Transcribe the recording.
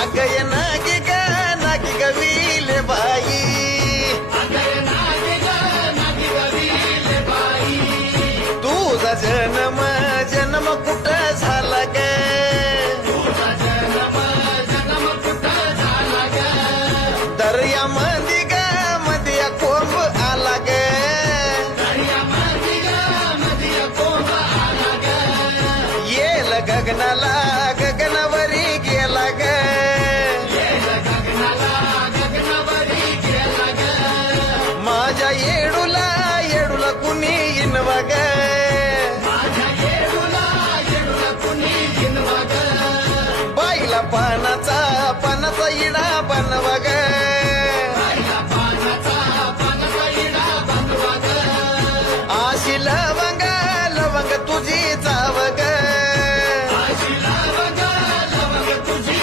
अगय नागी ग विले बाई तुझा जन्म कुठं झाला ग दर्या मध्ये कोंब आला ग येल गगनावरी गेला ग माझ्या येडूला कुणी इनवा ग बाईला पानाचा इडा